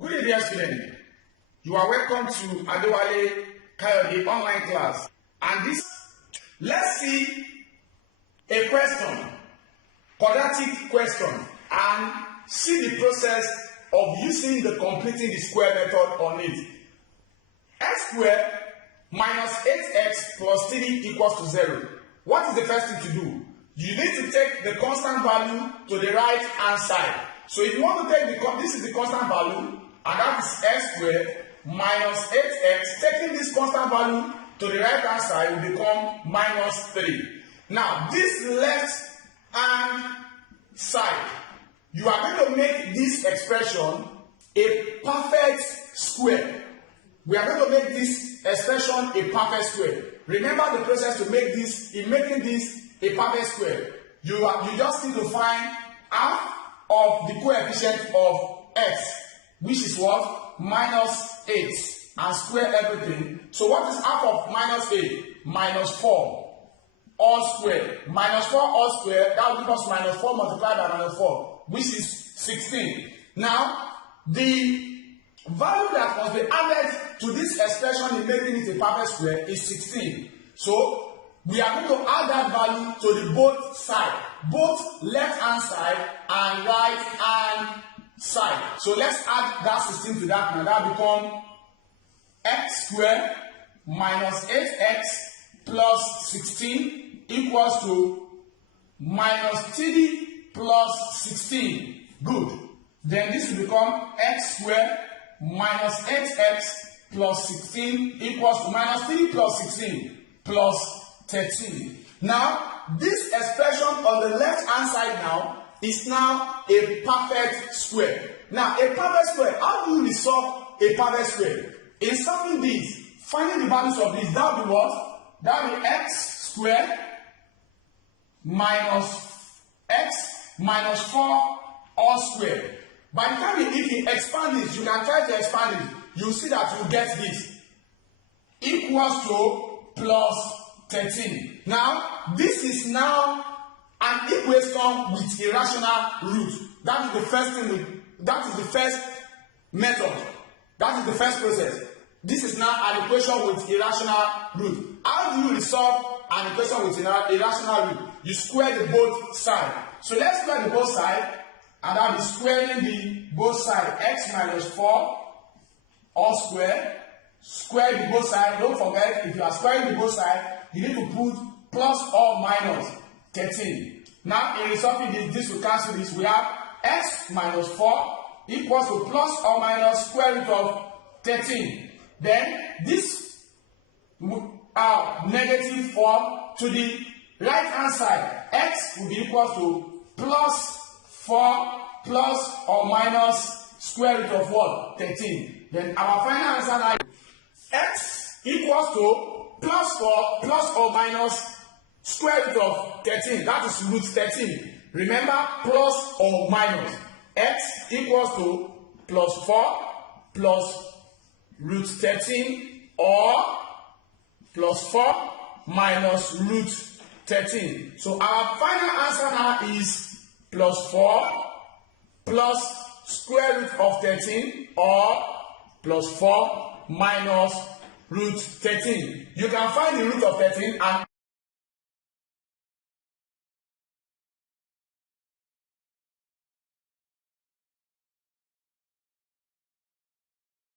Good evening, students. You are welcome to Adewale Kayode online class. And let's see a question, quadratic question, and see the process of using the completing the square method on it. X squared minus 8x plus 3 equals to 0. What is the first thing to do? You need to take the constant value to the right hand side. So if you want to take this is the constant value, and that is x squared minus 8x. Taking this constant value to the right hand side will become minus 3. Now, this left hand side, you are going to make this expression a perfect square. We are going to make this expression a perfect square. Remember the process to make this, in making this a perfect square. You just need to find half of the coefficient of x, which is what? Minus 8, and square everything. So what is half of minus 8? Minus 4 all square. Minus 4 all square, that will give us minus 4 multiplied by minus 4, which is 16. Now, the value that must be added to this expression in making it a perfect square is 16. So we are going to add that value to the both side, both left hand side and right hand side. So let's add that 16 to that, and that become x squared minus 8x plus 16 equals to minus 3 plus 16. Good. Then this will become x squared minus 8x plus 16 equals to minus 3 plus 16 plus 13. Now, this expression on the left hand side now is now a perfect square. Now, a perfect square, how do you resolve a perfect square? In solving this, finding the values of this, that will be what? That will be x squared minus x minus 4 all squared. By the time if you expand this, you can try to expand it, you see that you get this equals to plus 13. Now, this is now an equation with irrational root. That is the first thing. That is the first method. That is the first process. This is now an equation with irrational root. How do you resolve an equation with irrational root? You square the both sides. So let's square the both sides, and I'll be squaring the both sides. X minus 4 all square. Square the both sides. Don't forget, if you are squaring the both sides, you need to put plus or minus 13. Now, in resolving this will cancel this. We have x minus 4 equals to plus or minus square root of 13. Then this negative 4 to the right hand side. X will be equal to plus 4 plus or minus square root of what? 13. Then our final answer now is x equals to plus 4 plus or minus square root of 13. That is root 13. Remember, plus or minus. X equals to plus 4 plus root 13 or plus 4 minus root 13. So our final answer now is plus 4 plus square root of 13 or plus 4 minus root 13. You can find the root of 13 and